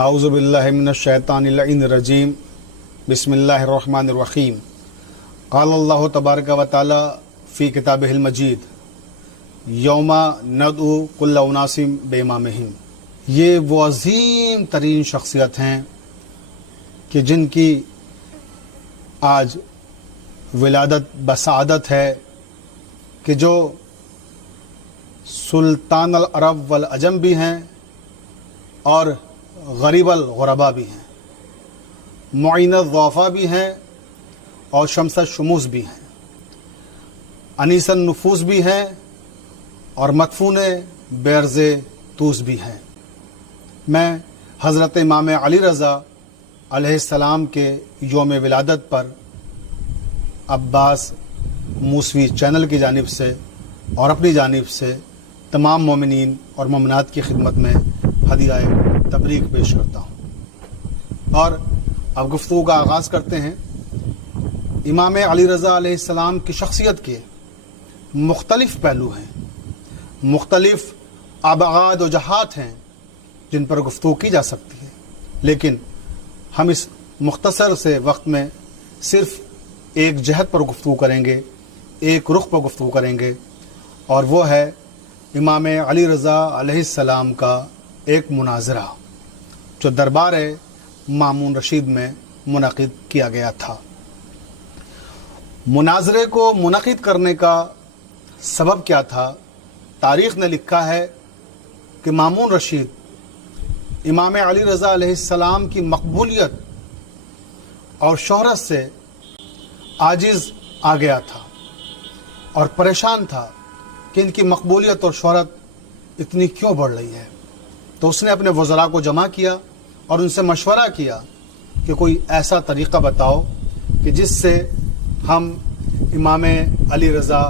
اعوذ باللہ من الشیطان اللعین الرجیم بسم اللہ الرحمن الرحیم قال اللہ تبارک و تعالی فی کتابہ المجید یوم ندعو کل اناس بامامہم۔ یہ وہ عظیم ترین شخصیت ہیں کہ جن کی آج ولادت بسعادت ہے، کہ جو سلطان العرب والعجم بھی ہیں اور غریب الغربا بھی ہیں، معین الضعفاء بھی ہیں اور شمس الشموس بھی ہیں، انیس النفوس بھی ہیں اور مدفون بیرز توس بھی ہیں۔ میں حضرت امام علی رضا علیہ السلام کے یوم ولادت پر عباس موسوی چینل کی جانب سے اور اپنی جانب سے تمام مومنین اور مومنات کی خدمت میں ہدیہ تبریک پیش کرتا ہوں، اور اب گفتگو کا آغاز کرتے ہیں۔ امام علی رضا علیہ السلام کی شخصیت کے مختلف پہلو ہیں، مختلف ابعاد و جہات ہیں جن پر گفتگو کی جا سکتی ہے، لیکن ہم اس مختصر سے وقت میں صرف ایک جہت پر گفتگو کریں گے، ایک رخ پر گفتگو کریں گے، اور وہ ہے امام علی رضا علیہ السلام کا ایک مناظرہ جو دربار مامون رشید میں منعقد کیا گیا تھا۔ مناظرے کو منعقد کرنے کا سبب کیا تھا؟ تاریخ نے لکھا ہے کہ مامون رشید امام علی رضا علیہ السلام کی مقبولیت اور شہرت سے عاجز آ گیا تھا اور پریشان تھا کہ ان کی مقبولیت اور شہرت اتنی کیوں بڑھ رہی ہے۔ تو اس نے اپنے وزراء کو جمع کیا اور ان سے مشورہ کیا کہ کوئی ایسا طریقہ بتاؤ کہ جس سے ہم امام علی رضا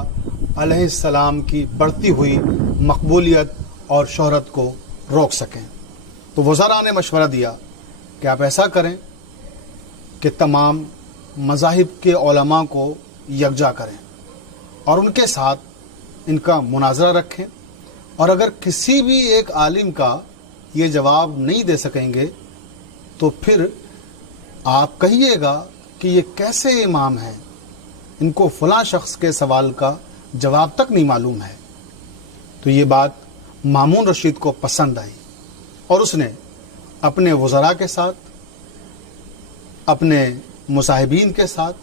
علیہ السلام کی بڑھتی ہوئی مقبولیت اور شہرت کو روک سکیں۔ تو وزراء نے مشورہ دیا کہ آپ ایسا کریں کہ تمام مذاہب کے علماء کو یکجا کریں اور ان کے ساتھ ان کا مناظرہ رکھیں، اور اگر کسی بھی ایک عالم کا یہ جواب نہیں دے سکیں گے تو پھر آپ کہیے گا کہ یہ کیسے امام ہیں، ان کو فلاں شخص کے سوال کا جواب تک نہیں معلوم ہے۔ تو یہ بات مامون رشید کو پسند آئی اور اس نے اپنے وزراء کے ساتھ، اپنے مصاحبین کے ساتھ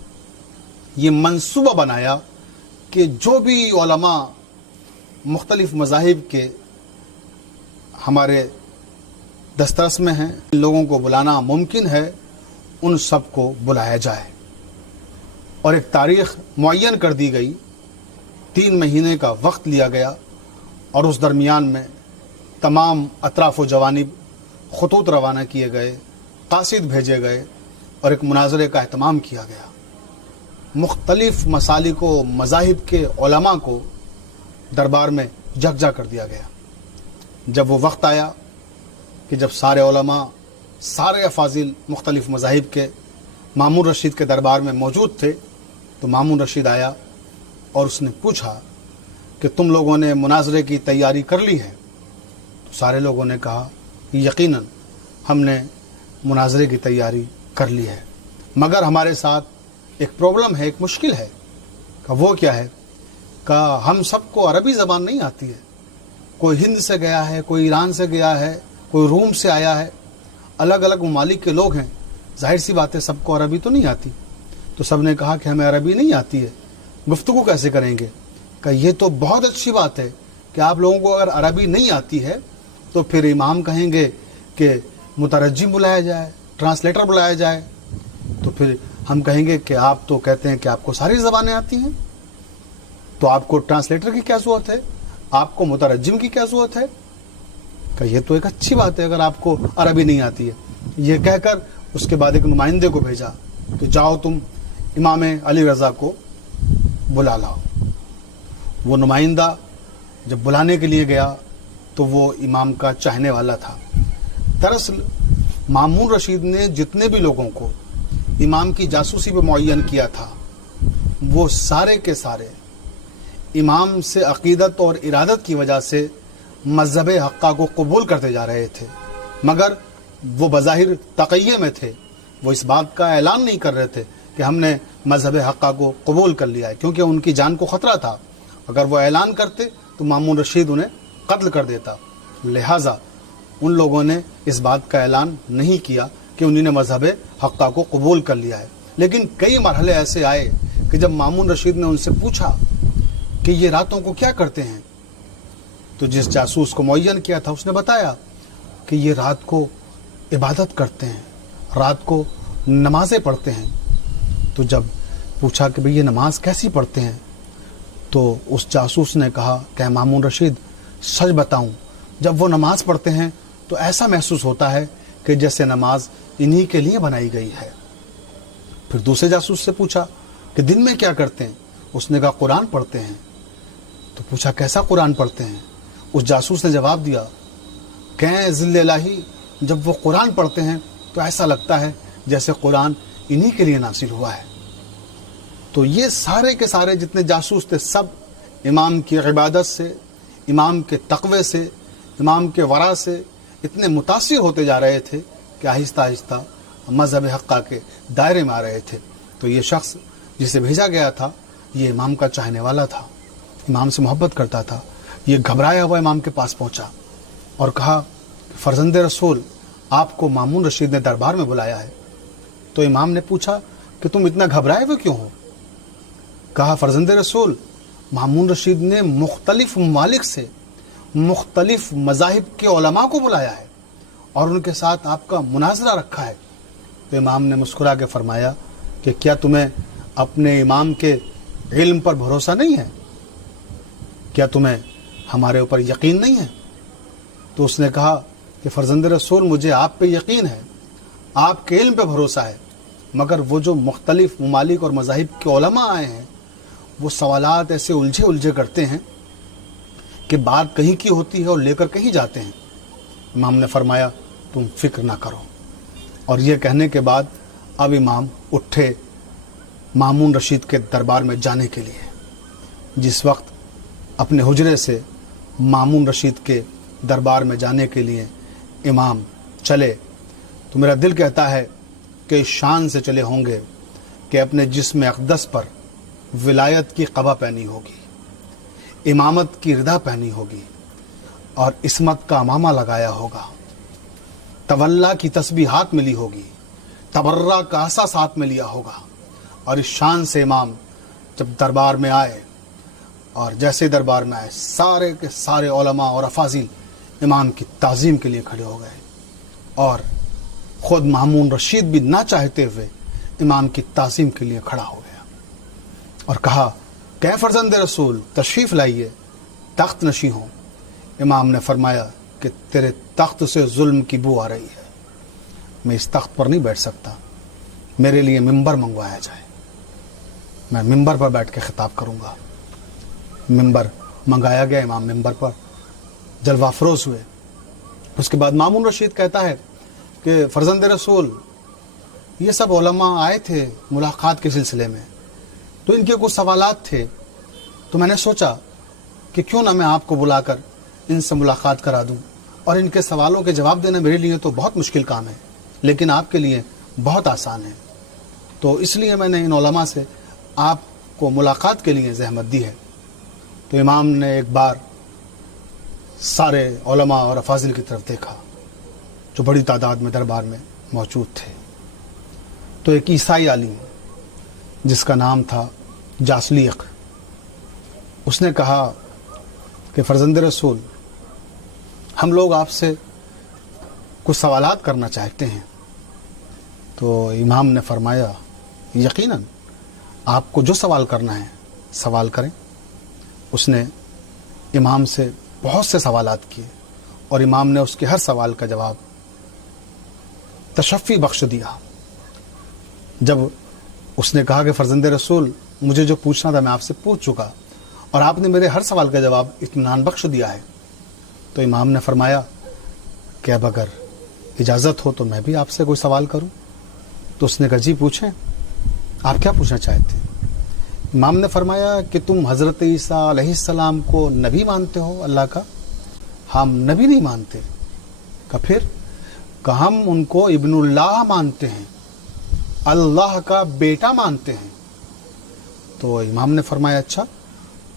یہ منصوبہ بنایا کہ جو بھی علماء مختلف مذاہب کے ہمارے دسترس میں ہیں، ان لوگوں کو بلانا ممکن ہے، ان سب کو بلایا جائے، اور ایک تاریخ معین کر دی گئی، 3 مہینے کا وقت لیا گیا، اور اس درمیان میں تمام اطراف و جوانب خطوط روانہ کیے گئے، قاصد بھیجے گئے اور ایک مناظرے کا اہتمام کیا گیا۔ مختلف مسالک و مذاہب کے علماء کو دربار میں یکجا کر دیا گیا۔ جب وہ وقت آیا کہ جب سارے علماء، سارے افاضل مختلف مذاہب کے مامون رشید کے دربار میں موجود تھے، تو مامون رشید آیا اور اس نے پوچھا کہ تم لوگوں نے مناظرے کی تیاری کر لی ہے؟ تو سارے لوگوں نے کہا یقیناً ہم نے مناظرے کی تیاری کر لی ہے، مگر ہمارے ساتھ ایک پرابلم ہے، ایک مشکل ہے۔ کہ وہ کیا ہے؟ کہ ہم سب کو عربی زبان نہیں آتی ہے، کوئی ہند سے گیا ہے، کوئی ایران سے گیا ہے، کوئی روم سے آیا ہے، الگ الگ ممالک کے لوگ ہیں، ظاہر سی بات ہے سب کو عربی تو نہیں آتی۔ تو سب نے کہا کہ ہمیں عربی نہیں آتی ہے، گفتگو کیسے کریں گے؟ کہ یہ تو بہت اچھی بات ہے کہ آپ لوگوں کو اگر عربی نہیں آتی ہے تو پھر امام کہیں گے کہ مترجم بلایا جائے، ٹرانسلیٹر بلایا جائے، تو پھر ہم کہیں گے کہ آپ تو کہتے ہیں کہ آپ کو ساری زبانیں آتی ہیں، تو آپ کو ٹرانسلیٹر کی کیا ضرورت ہے، آپ کو مترجم کی کیا ضرورت ہے؟ کہ یہ تو ایک اچھی بات ہے اگر آپ کو عربی نہیں آتی ہے۔ یہ کہہ کر اس کے بعد ایک نمائندے کو بھیجا کہ جاؤ تم امام علی رضا کو بلا لاؤ۔ وہ نمائندہ جب بلانے کے لیے گیا تو وہ امام کا چاہنے والا تھا۔ دراصل مامون رشید نے جتنے بھی لوگوں کو امام کی جاسوسی پہ معین کیا تھا، وہ سارے کے سارے امام سے عقیدت اور ارادت کی وجہ سے مذہب حقہ کو قبول کرتے جا رہے تھے، مگر وہ بظاہر تقیے میں تھے، وہ اس بات کا اعلان نہیں کر رہے تھے کہ ہم نے مذہب حقہ کو قبول کر لیا ہے، کیونکہ ان کی جان کو خطرہ تھا۔ اگر وہ اعلان کرتے تو مامون رشید انہیں قتل کر دیتا، لہٰذا ان لوگوں نے اس بات کا اعلان نہیں کیا کہ انہوں نے مذہب حقہ کو قبول کر لیا ہے۔ لیکن کئی مرحلے ایسے آئے کہ جب مامون رشید نے ان سے پوچھا کہ یہ راتوں کو کیا کرتے ہیں، تو جس جاسوس کو معین کیا تھا اس نے بتایا کہ یہ رات کو عبادت کرتے ہیں، رات کو نمازیں پڑھتے ہیں۔ تو جب پوچھا کہ بھئی یہ نماز کیسی پڑھتے ہیں، تو اس جاسوس نے کہا کہ مامون رشید سچ بتاؤں، جب وہ نماز پڑھتے ہیں تو ایسا محسوس ہوتا ہے کہ جیسے نماز انہی کے لیے بنائی گئی ہے۔ پھر دوسرے جاسوس سے پوچھا کہ دن میں کیا کرتے ہیں، اس نے کہا قرآن پڑھتے ہیں۔ تو پوچھا کیسا قرآن پڑھتے ہیں، اس جاسوس نے جواب دیا کہ ذل الہی، جب وہ قرآن پڑھتے ہیں تو ایسا لگتا ہے جیسے قرآن انہی کے لیے نازل ہوا ہے۔ تو یہ سارے کے سارے جتنے جاسوس تھے سب امام کی عبادت سے، امام کے تقوی سے، امام کے ورع سے اتنے متاثر ہوتے جا رہے تھے کہ آہستہ آہستہ مذہب حقہ کے دائرے میں آ رہے تھے۔ تو یہ شخص جسے بھیجا گیا تھا یہ امام کا چاہنے والا تھا، امام سے محبت کرتا تھا۔ یہ گھبرایا ہوا امام کے پاس پہنچا اور کہا کہ فرزند رسول، آپ کو مامون رشید نے دربار میں بلایا ہے۔ تو امام نے پوچھا کہ تم اتنا گھبرائے ہوئے کیوں ہو؟ کہا فرزند رسول، مامون رشید نے مختلف ممالک سے مختلف مذاہب کے علماء کو بلایا ہے اور ان کے ساتھ آپ کا مناظرہ رکھا ہے۔ تو امام نے مسکرا کے فرمایا کہ کیا تمہیں اپنے امام کے علم پر بھروسہ نہیں ہے؟ کیا تمہیں ہمارے اوپر یقین نہیں ہے؟ تو اس نے کہا کہ فرزند رسول، مجھے آپ پہ یقین ہے، آپ کے علم پہ بھروسہ ہے، مگر وہ جو مختلف ممالک اور مذاہب کے علماء آئے ہیں وہ سوالات ایسے الجھے کرتے ہیں کہ بات کہیں کی ہوتی ہے اور لے کر کہیں جاتے ہیں۔ امام نے فرمایا تم فکر نہ کرو، اور یہ کہنے کے بعد اب امام اٹھے مامون رشید کے دربار میں جانے کے لیے۔ جس وقت اپنے حجرے سے مامون رشید کے دربار میں جانے کے لیے امام چلے تو میرا دل کہتا ہے کہ شان سے چلے ہوں گے کہ اپنے جسم اقدس پر ولایت کی قبا پہنی ہوگی، امامت کی ردا پہنی ہوگی اور عصمت کا امامہ لگایا ہوگا، تولا کی تسبیحات ملی ہوگی، تبرہ کا عصا ساتھ میں لیا ہوگا، اور اس شان سے امام جب دربار میں آئے اور جیسے دربار میں آئے سارے کے سارے علماء اور افاضل امام کی تعظیم کے لیے کھڑے ہو گئے، اور خود مامون رشید بھی نہ چاہتے ہوئے امام کی تعظیم کے لیے کھڑا ہو گیا اور کہا کہ فرزند رسول تشریف لائیے، تخت نشین ہوں۔ امام نے فرمایا کہ تیرے تخت سے ظلم کی بو آ رہی ہے، میں اس تخت پر نہیں بیٹھ سکتا، میرے لیے ممبر منگوایا جائے، میں ممبر پر بیٹھ کے خطاب کروں گا۔ ممبر منگایا گیا، امام ممبر پر جلوہ افروز ہوئے۔ اس کے بعد مامون رشید کہتا ہے کہ فرزند رسول، یہ سب علماء آئے تھے ملاقات کے سلسلے میں، تو ان کے کچھ سوالات تھے، تو میں نے سوچا کہ کیوں نہ میں آپ کو بلا کر ان سے ملاقات کرا دوں، اور ان کے سوالوں کے جواب دینا میرے لیے تو بہت مشکل کام ہے لیکن آپ کے لیے بہت آسان ہے، تو اس لیے میں نے ان علماء سے آپ کو ملاقات کے لیے زحمت دی ہے۔ تو امام نے ایک بار سارے علماء اور افاضل کی طرف دیکھا جو بڑی تعداد میں دربار میں موجود تھے، تو ایک عیسائی عالم جس کا نام تھا جاسلیق، اس نے کہا کہ فرزند رسول، ہم لوگ آپ سے کچھ سوالات کرنا چاہتے ہیں۔ تو امام نے فرمایا یقیناً آپ کو جو سوال کرنا ہے سوال کریں۔ اس نے امام سے بہت سے سوالات کیے اور امام نے اس کے ہر سوال کا جواب تشفی بخش دیا۔ جب اس نے کہا کہ فرزند رسول، مجھے جو پوچھنا تھا میں آپ سے پوچھ چکا اور آپ نے میرے ہر سوال کا جواب اطمینان بخش دیا ہے، تو امام نے فرمایا کہ اب اگر اجازت ہو تو میں بھی آپ سے کوئی سوال کروں۔ تو اس نے کہا جی پوچھیں، آپ کیا پوچھنا چاہتے ہیں؟ امام نے فرمایا کہ تم حضرت عیسیٰ علیہ السلام کو نبی مانتے ہو اللہ کا؟ ہم نبی نہیں مانتے۔ کہا پھر؟ کہ ہم ان کو ابن اللہ مانتے ہیں، اللہ کا بیٹا مانتے ہیں۔ تو امام نے فرمایا اچھا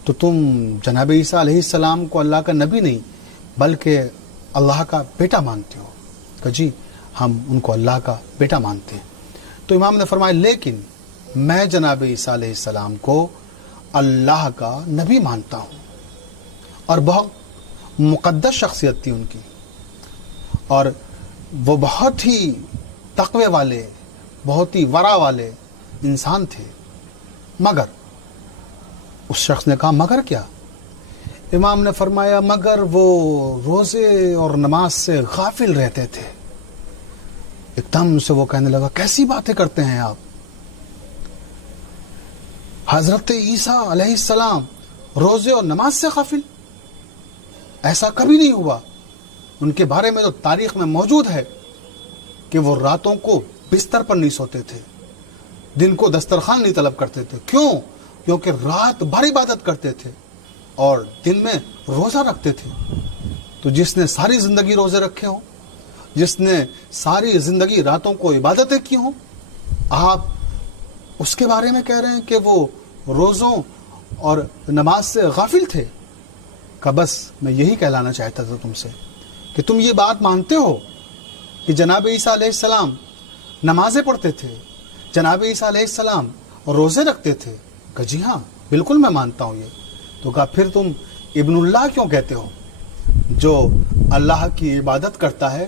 تو تم جناب عیسیٰ علیہ السلام کو اللہ کا نبی نہیں بلکہ اللہ کا بیٹا مانتے ہو؟ کہ جی ہم ان کو اللہ کا بیٹا مانتے ہیں۔ تو امام نے فرمایا لیکن میں جناب عیسیٰ علیہ السلام کو اللہ کا نبی مانتا ہوں، اور بہت مقدس شخصیت تھی ان کی، اور وہ بہت ہی تقوی والے، بہت ہی ورع والے انسان تھے۔ مگر اس شخص نے کہا مگر کیا؟ امام نے فرمایا مگر وہ روزے اور نماز سے غافل رہتے تھے۔ ایک دم سے وہ کہنے لگا کیسی باتیں کرتے ہیں آپ؟ حضرت عیسیٰ علیہ السلام روزے اور نماز سے غافل؟ ایسا کبھی نہیں ہوا۔ ان کے بارے میں تو تاریخ میں موجود ہے کہ وہ راتوں کو بستر پر نہیں سوتے تھے، دن کو دسترخوان نہیں طلب کرتے تھے۔ کیوں؟ کیونکہ رات بھر عبادت کرتے تھے اور دن میں روزہ رکھتے تھے۔ تو جس نے ساری زندگی روزے رکھے ہوں، جس نے ساری زندگی راتوں کو عبادتیں کی ہوں، آپ اس کے بارے میں کہہ رہے ہیں کہ وہ روزوں اور نماز سے غافل تھے؟ کہ بس میں یہی کہلانا چاہتا تھا تم سے کہ تم یہ بات مانتے ہو کہ جناب عیسیٰ علیہ السلام نمازیں پڑھتے تھے، جناب عیسیٰ علیہ السلام روزے رکھتے تھے؟ کہ جی ہاں بالکل میں مانتا ہوں یہ۔ تو کہا پھر تم ابن اللہ کیوں کہتے ہو؟ جو اللہ کی عبادت کرتا ہے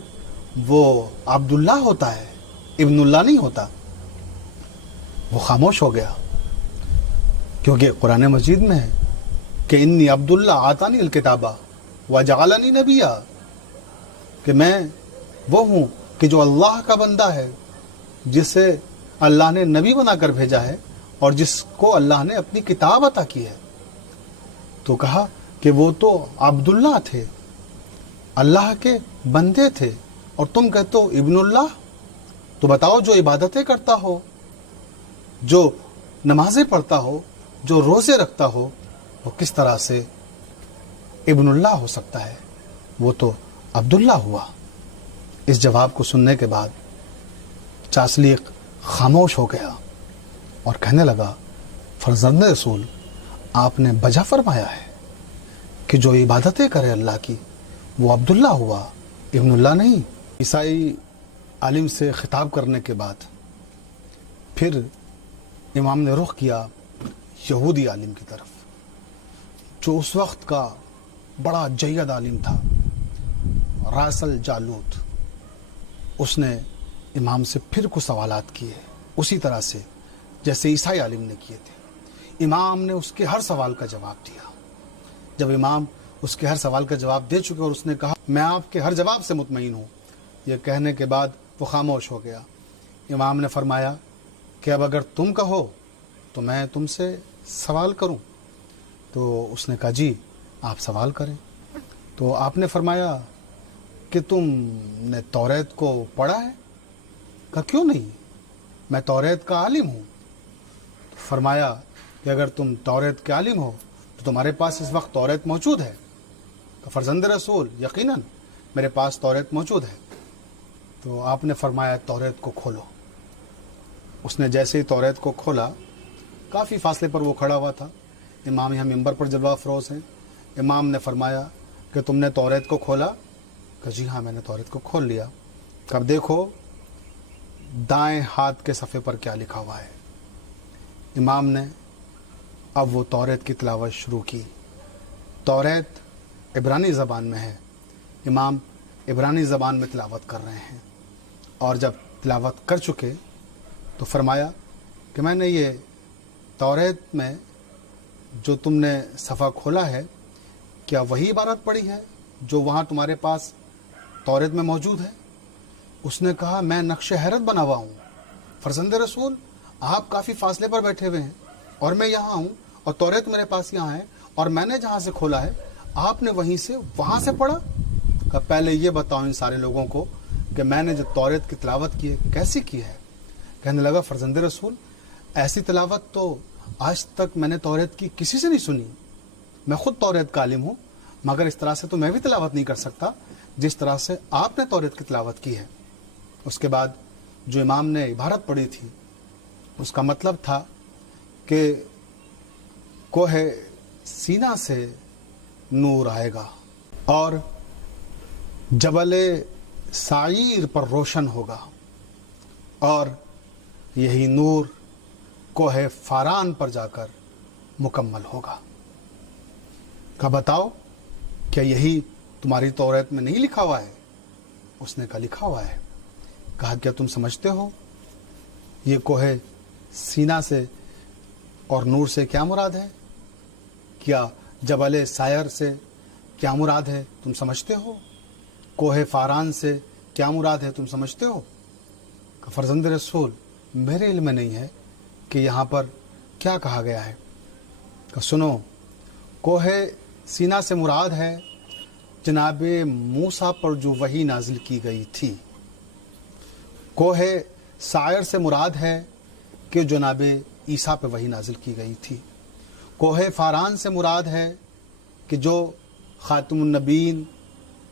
وہ عبداللہ ہوتا ہے، ابن اللہ نہیں ہوتا۔ وہ خاموش ہو گیا، کیونکہ قرآن مجید میں ہے کہ انی عبداللہ آتانی الکتابہ وجعلنی نبیا، کہ میں وہ ہوں کہ جو اللہ کا بندہ ہے، جسے اللہ نے نبی بنا کر بھیجا ہے اور جس کو اللہ نے اپنی کتاب عطا کی ہے۔ تو کہا کہ وہ تو عبداللہ تھے، اللہ کے بندے تھے، اور تم کہتے ہو ابن اللہ؟ تو بتاؤ جو عبادتیں کرتا ہو، جو نمازیں پڑھتا ہو، جو روزے رکھتا ہو، وہ کس طرح سے ابن اللہ ہو سکتا ہے؟ وہ تو عبداللہ ہوا۔ اس جواب کو سننے کے بعد چاسلیق خاموش ہو گیا اور کہنے لگا فرزند رسول، آپ نے بجا فرمایا ہے کہ جو عبادتیں کرے اللہ کی وہ عبداللہ ہوا، ابن اللہ نہیں۔ عیسائی عالم سے خطاب کرنے کے بعد پھر امام نے رخ کیا یہودی عالم کی طرف، جو اس وقت کا بڑا جید عالم تھا، راس الجالوت۔ اس نے امام سے پھر کچھ سوالات کیے، اسی طرح سے جیسے عیسائی عالم نے کیے تھے۔ امام نے اس کے ہر سوال کا جواب دیا۔ جب امام اس کے ہر سوال کا جواب دے چکے اور اس نے کہا میں آپ کے ہر جواب سے مطمئن ہوں، یہ کہنے کے بعد وہ خاموش ہو گیا۔ امام نے فرمایا کہ اب اگر تم کہو تو میں تم سے سوال کروں؟ تو اس نے کہا جی آپ سوال کریں۔ تو آپ نے فرمایا کہ تم نے توریت کو پڑھا ہے؟ کہا کیوں نہیں، میں توریت کا عالم ہوں۔ فرمایا کہ اگر تم توریت کے عالم ہو تو تمہارے پاس اس وقت توریت موجود ہے؟ کہ فرزند رسول یقیناً میرے پاس توریت موجود ہے۔ تو آپ نے فرمایا توریت کو کھولو۔ اس نے جیسے ہی توریت کو کھولا، کافی فاصلے پر وہ کھڑا ہوا تھا، امام یہاں ممبر پر جلوہ افروز ہیں۔ امام نے فرمایا کہ تم نے توریت کو کھولا؟ کہ جی ہاں میں نے توریت کو کھول لیا۔ کب دیکھو دائیں ہاتھ کے صفحے پر کیا لکھا ہوا ہے۔ امام نے اب وہ توریت کی تلاوت شروع کی۔ توریت عبرانی زبان میں ہے، امام عبرانی زبان میں تلاوت کر رہے ہیں، اور جب تلاوت کر چکے تو فرمایا کہ میں نے یہ توریت میں جو تم نے صفحہ کھولا ہے کیا وہی عبارت پڑھی ہے جو وہاں تمہارے پاس توریت میں موجود ہے؟ اس نے کہا میں نقش حیرت بنا ہوا ہوں فرزند رسول، آپ کافی فاصلے پر بیٹھے ہوئے ہیں اور میں یہاں ہوں اور توریت میرے پاس یہاں ہے، اور میں نے جہاں سے کھولا ہے آپ نے وہیں سے وہاں سے پڑھا؟ کہ پہلے یہ بتاؤ ان سارے لوگوں کو کہ میں نے جو توریت کی تلاوت کی ہے کیسی کی ہے؟ کہنے لگا فرزند رسول ایسی تلاوت تو آج تک میں نے توریت کی کسی سے نہیں سنی، میں خود توریت کا عالم ہوں، مگر اس طرح سے تو میں بھی تلاوت نہیں کر سکتا جس طرح سے آپ نے توریت کی تلاوت کی ہے۔ اس کے بعد جو امام نے عبارت پڑھی تھی اس کا مطلب تھا کہ کوہ سینا سے نور آئے گا اور جبل سعیر پر روشن ہوگا، اور یہی نور کوہ فاران پر جا کر مکمل ہوگا۔ کہا بتاؤ کیا یہی تمہاری توریت میں نہیں لکھا ہوا ہے؟ اس نے کہا لکھا ہوا ہے۔ کہا کیا تم سمجھتے ہو یہ کوہ سینا سے اور نور سے کیا مراد ہے؟ کیا جبل سائر سے کیا مراد ہے تم سمجھتے ہو؟ کوہ فاران سے کیا مراد ہے تم سمجھتے ہو؟ کہ فرزند رسول میرے علم میں نہیں ہے کہ یہاں پر کیا کہا گیا ہے۔ کہ سنو، کوہ سینا سے مراد ہے جناب موسیٰ پر جو وحی نازل کی گئی تھی۔ کوہ سائر سے مراد ہے کہ جناب عیسیٰ پہ وحی نازل کی گئی تھی۔ کوہ فاران سے مراد ہے کہ جو خاتم النبیین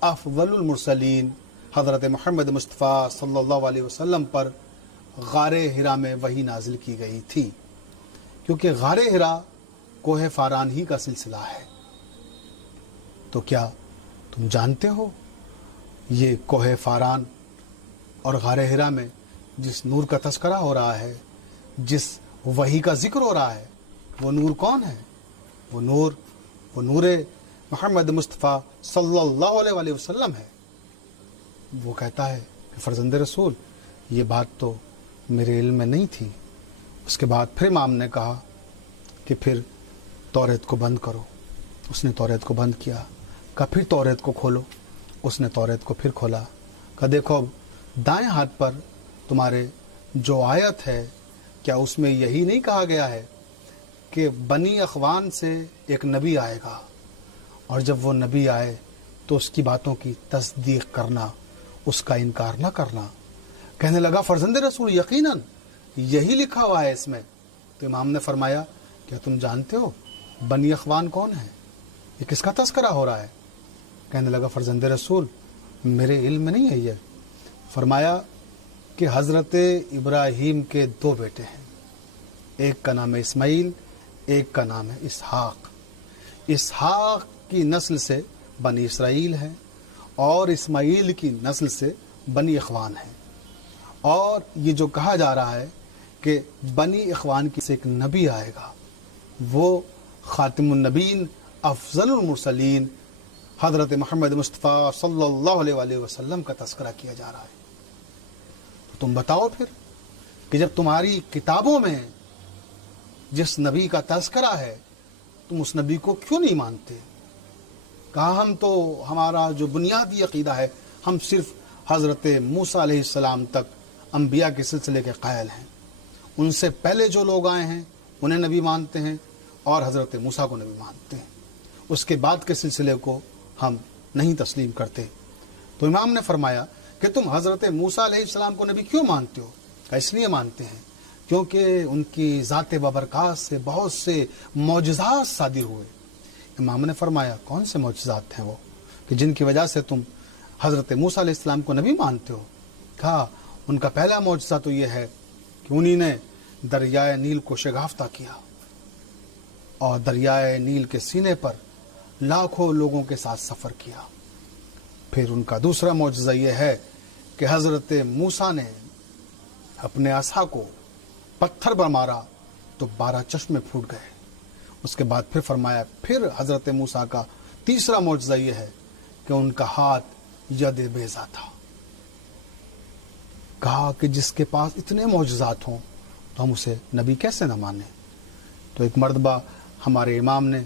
افضل المرسلین حضرت محمد مصطفیٰ صلی اللہ علیہ وسلم پر غار حرا میں وحی نازل کی گئی تھی، کیونکہ غار حرا کوہ فاران ہی کا سلسلہ ہے۔ تو کیا تم جانتے ہو یہ کوہ فاران اور غار حرا میں جس نور کا تذکرہ ہو رہا ہے، جس وحی کا ذکر ہو رہا ہے، وہ نور کون ہے؟ وہ نور محمد مصطفیٰ صلی اللہ علیہ وسلم ہے۔ وہ کہتا ہے کہ فرزند رسول یہ بات تو میرے علم میں نہیں تھی۔ اس کے بعد پھر امام نے کہا کہ پھر توریت کو بند کرو۔ اس نے توریت کو بند کیا۔ کہا پھر توریت کو کھولو۔ اس نے توریت کو پھر کھولا۔ کہا دیکھو اب دائیں ہاتھ پر تمہارے جو آیت ہے، کیا اس میں یہی نہیں کہا گیا ہے کہ بنی اخوان سے ایک نبی آئے گا، اور جب وہ نبی آئے تو اس کی باتوں کی تصدیق کرنا، اس کا انکار نہ کرنا؟ کہنے لگا فرزند رسول یقیناً یہی لکھا ہوا ہے اس میں۔ تو امام نے فرمایا کیا تم جانتے ہو بنی اخوان کون ہے؟ یہ کس کا تذکرہ ہو رہا ہے؟ کہنے لگا فرزند رسول میرے علم میں نہیں ہے یہ۔ فرمایا کہ حضرت ابراہیم کے دو بیٹے ہیں، ایک کا نام ہے اسماعیل، ایک کا نام ہے اسحاق۔ اسحاق کی نسل سے بنی اسرائیل ہے، اور اسماعیل کی نسل سے بنی اخوان ہے۔ اور یہ جو کہا جا رہا ہے کہ بنی اخوان کی سے ایک نبی آئے گا، وہ خاتم النبیین افضل المرسلین حضرت محمد مصطفیٰ صلی اللہ علیہ وسلم کا تذکرہ کیا جا رہا ہے۔ تم بتاؤ پھر کہ جب تمہاری کتابوں میں جس نبی کا تذکرہ ہے تم اس نبی کو کیوں نہیں مانتے؟ کہا ہم تو ہمارا جو بنیادی عقیدہ ہے، ہم صرف حضرت موسیٰ علیہ السلام تک انبیاء کے سلسلے کے قائل ہیں، ان سے پہلے جو لوگ آئے ہیں انہیں نبی مانتے ہیں اور حضرت موسیٰ کو نبی مانتے ہیں، اس کے بعد کے سلسلے کو ہم نہیں تسلیم کرتے۔ تو امام نے فرمایا کہ تم حضرت موسیٰ علیہ السلام کو نبی کیوں مانتے ہو؟ کہ اس لیے مانتے ہیں کیونکہ ان کی ذات بابرکات سے بہت سے معجزات صادر ہوئے۔ امام نے فرمایا کون سے معجزات ہیں وہ کہ جن کی وجہ سے تم حضرت موسیٰ علیہ السلام کو نبی مانتے ہو؟ کہا ان کا پہلا معجزہ تو یہ ہے کہ انہی نے دریائے نیل کو شگافتہ کیا، اور دریائے نیل کے سینے پر لاکھوں لوگوں کے ساتھ سفر کیا۔ پھر ان کا دوسرا معجزہ یہ ہے کہ حضرت موسیٰ نے اپنے عصا کو پتھر پر مارا تو 12 چشمے پھوٹ گئے۔ اس کے بعد پھر فرمایا پھر حضرت موسیٰ کا تیسرا معجزہ یہ ہے کہ ان کا ہاتھ ید بیضا تھا۔ کہا کہ جس کے پاس اتنے معجزات ہوں تو ہم اسے نبی کیسے نہ مانیں؟ تو ایک مرتبہ ہمارے امام نے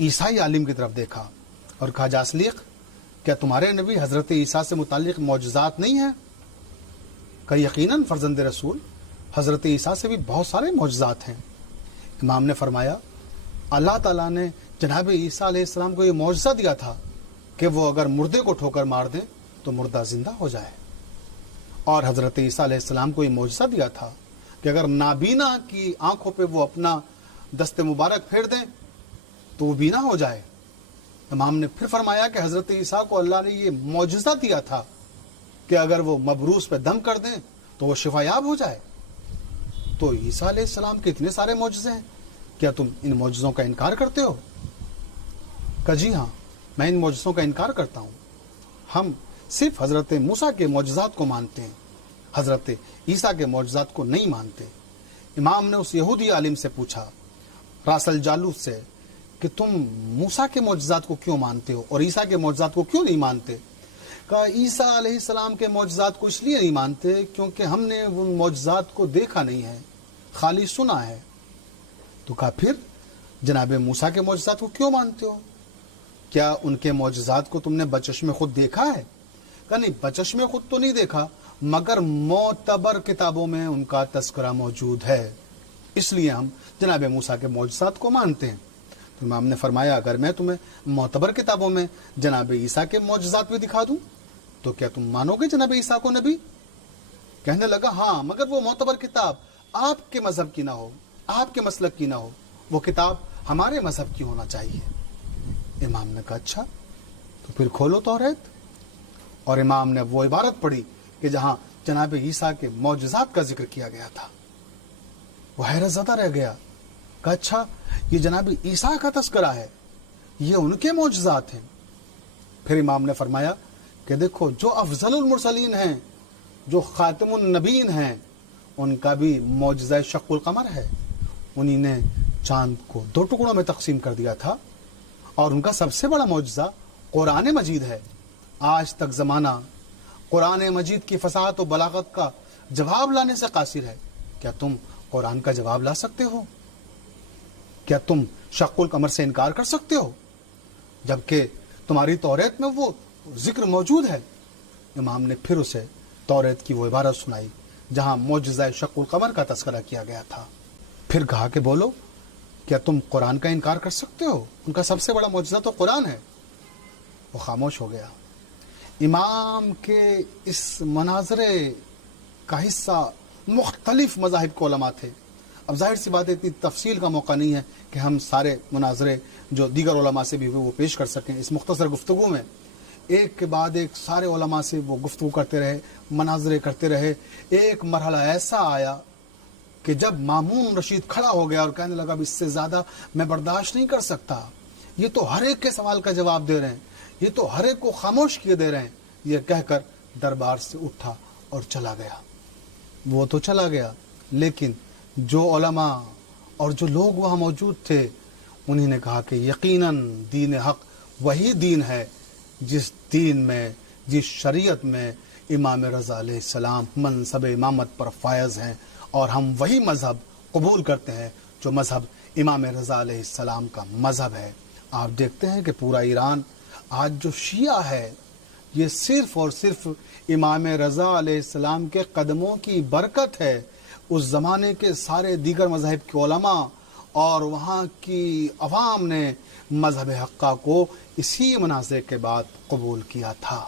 عیسائی عالم کی طرف دیکھا اور کہا جاسلیق کیا تمہارے نبی حضرت عیسیٰ سے متعلق معجزات نہیں ہیں؟ کہ یقیناً فرزند رسول حضرت عیسیٰ سے بھی بہت سارے معجزات ہیں۔ امام نے فرمایا اللہ تعالیٰ نے جناب عیسیٰ علیہ السلام کو یہ معجزہ دیا تھا کہ وہ اگر مردے کو ٹھوکر مار دیں تو مردہ زندہ ہو جائے، اور حضرت عیسیٰ علیہ السلام کو یہ معجزہ دیا تھا کہ اگر نابینا کی آنکھوں پہ وہ اپنا دست مبارک پھیر دیں تو وہ بینا ہو جائے۔ امام نے پھر فرمایا کہ حضرت عیسیٰ کو اللہ نے یہ معجزہ دیا تھا کہ اگر وہ مبروس پہ دم کر دیں تو وہ شفا یاب ہو جائے. تو عیسیٰ علیہ السلام کے اتنے سارے معجزے ہیں, کیا تم ان معجزوں کا انکار کرتے ہو؟ کہ جی ہاں, میں ان معجزوں کا انکار کرتا ہوں. ہم صرف حضرت موسیٰ کے معجزات کو مانتے ہیں, حضرت عیسیٰ کے معجزات کو نہیں مانتے. امام نے اس یہودی عالم سے پوچھا, راس الجالوس سے, کہ تم موسیٰ کے معجزات کو کیوں مانتے ہو اور عیسیٰ کے معجزات کو کیوں نہیں مانتے؟ کہا عیسیٰ علیہ السلام کے معجزات کو اس لیے نہیں مانتے کیونکہ ہم نے ان معجزات کو دیکھا نہیں ہے, خالی سنا ہے. تو کہا پھر جناب موسیٰ کے معجزات کو کیوں مانتے ہو؟ کیا ان کے معجزات کو تم نے بچشم خود دیکھا ہے؟ کہا نہیں, بچشم خود تو نہیں دیکھا, مگر معتبر کتابوں میں ان کا تذکرہ موجود ہے, اس لیے ہم جناب موسیٰ کے معجزات کو مانتے ہیں. تو امام نے فرمایا اگر میں تمہیں معتبر کتابوں میں جناب عیسیٰ کے معجزات بھی دکھا دوں تو کیا تم مانو گے جناب عیسیٰ کو نبی؟ کہنے لگا ہاں, مگر وہ معتبر کتاب آپ کے مذہب کی نہ ہو, آپ کے مسلک کی نہ ہو, وہ کتاب ہمارے مذہب کی ہونا چاہیے. امام نے کہا اچھا, تو پھر کھولو توریت. اور امام نے وہ عبارت پڑھی کہ جہاں جناب عیسیٰ کے معجزات کا ذکر کیا گیا تھا. وہ حیرت زدہ رہ گیا, کہا اچھا یہ جناب عیسیٰ کا تذکرہ ہے, یہ ان کے معجزات ہیں. پھر امام نے فرمایا کہ دیکھو جو افضل المرسلین ہیں, جو خاتم النبیین ہیں, ان کا بھی معجزہ شق القمر ہے. انہی نے چاند کو 2 ٹکڑوں میں تقسیم کر دیا تھا, اور ان کا سب سے بڑا معجزہ قرآن مجید ہے. آج تک زمانہ قرآن مجید کی فصاحت و بلاغت کا جواب لانے سے قاصر ہے. کیا تم قرآن کا جواب لا سکتے ہو؟ کیا تم شق القمر سے انکار کر سکتے ہو جبکہ تمہاری توریت میں وہ ذکر موجود ہے؟ امام نے پھر اسے توریت کی وہ عبارت سنائی جہاں معجزہ شق القمر کا تذکرہ کیا گیا تھا. پھر کہا کہ بولو, کیا تم قرآن کا انکار کر سکتے ہو؟ ان کا سب سے بڑا معجزہ تو قرآن ہے. وہ خاموش ہو گیا. امام کے اس مناظرے کا حصہ مختلف مذاہب کے علماء تھے. اب ظاہر سی بات ہے اتنی تفصیل کا موقع نہیں ہے کہ ہم سارے مناظرے جو دیگر علماء سے بھی ہوئے وہ پیش کر سکیں. اس مختصر گفتگو میں ایک کے بعد ایک سارے علماء سے وہ گفتگو کرتے رہے, مناظرے کرتے رہے. ایک مرحلہ ایسا آیا کہ جب مامون رشید کھڑا ہو گیا اور کہنے لگا اس سے زیادہ میں برداشت نہیں کر سکتا, یہ تو ہر ایک کے سوال کا جواب دے رہے ہیں, یہ تو ہر ایک کو خاموش کیے دے رہے ہیں. یہ کہہ کر دربار سے اٹھا اور چلا گیا. وہ تو چلا گیا, لیکن جو علماء اور جو لوگ وہاں موجود تھے انہی نے کہا کہ یقیناً دین حق وہی دین ہے جس دین میں, جس شریعت میں امام رضا علیہ السلام منصب امامت پر فائز ہیں, اور ہم وہی مذہب قبول کرتے ہیں جو مذہب امام رضا علیہ السلام کا مذہب ہے. آپ دیکھتے ہیں کہ پورا ایران آج جو شیعہ ہے یہ صرف اور صرف امام رضا علیہ السلام کے قدموں کی برکت ہے. اس زمانے کے سارے دیگر مذاہب کے علماء اور وہاں کی عوام نے مذہب حقہ کو اسی مناظرے کے بعد قبول کیا تھا.